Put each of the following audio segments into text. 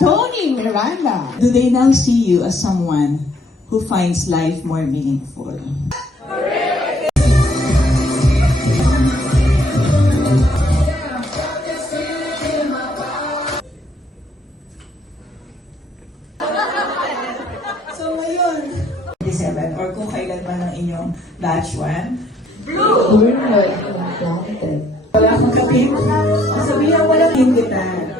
Tony Miranda. Do they now see you as someone who finds life more meaningful? So ngayon, 27 or kung kailan man ang inyong batch 1. Blue. We're not implanted. Wala akong kapit. Sabihan walang hinditan.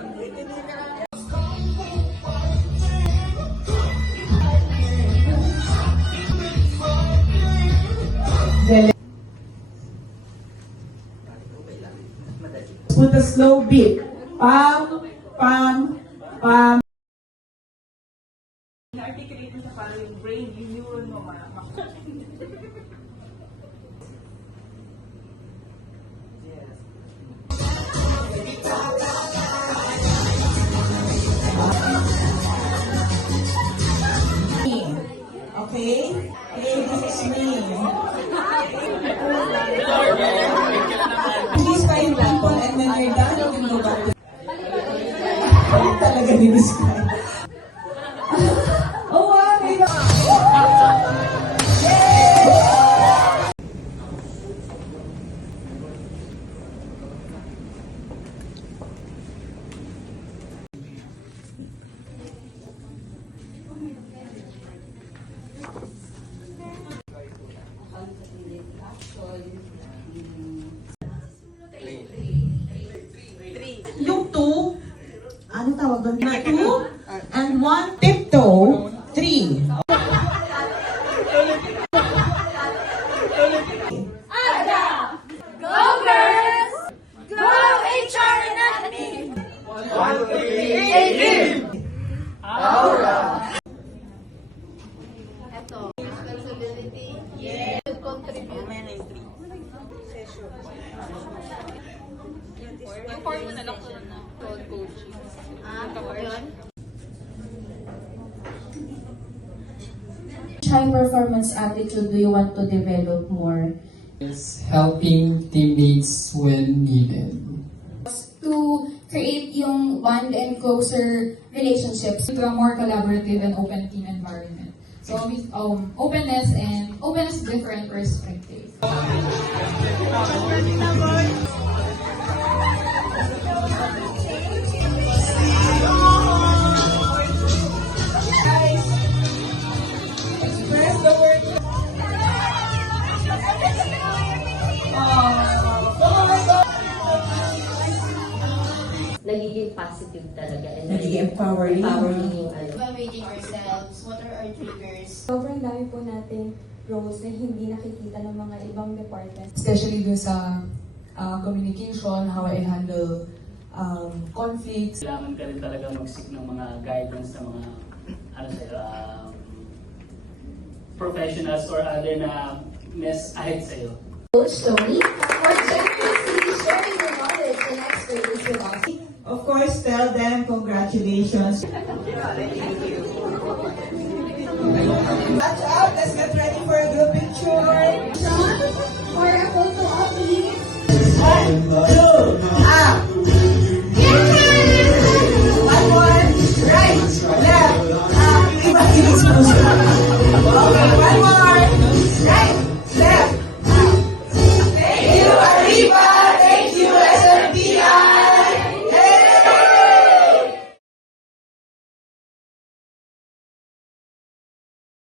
Put a slow beat. Pam, pam, pam. Articulate mo siya para yung brain, yung neuron mo Okay? Okay, this is me. These 5 people and when you're done, you can go back to... Talaga ni-describe. Oh, wow! Yung 2, ano tawag doon? 2 and 1 tiptoe, 3. Go girls! Go HR and admin! 1, 2, 3, 18! Aura! Ito, responsibility. Yeah. Contribute. Yung form mo na lang ko na. Coaching. Yun? High performance attitude do you want to develop more? Is helping teammates when needed. To create yung bond and closer relationships to a more collaborative and open team environment. So openness is different perspective. Nagiging positive talaga and Nagiging empowering yung Evaluating ourselves, what are our triggers? Sobrang dami po nating roles na hindi nakikita ng mga ibang departments. Especially dun sa communication, how I handle conflicts. Kailangan ka rin talaga mag-seek ng mga guidance ng mga professionals or other na mas ahead sa'yo. Coach Tony, for generously sharing your knowledge and expertise with us. Of course, tell them congratulations. Watch out, let's get ready for a group picture.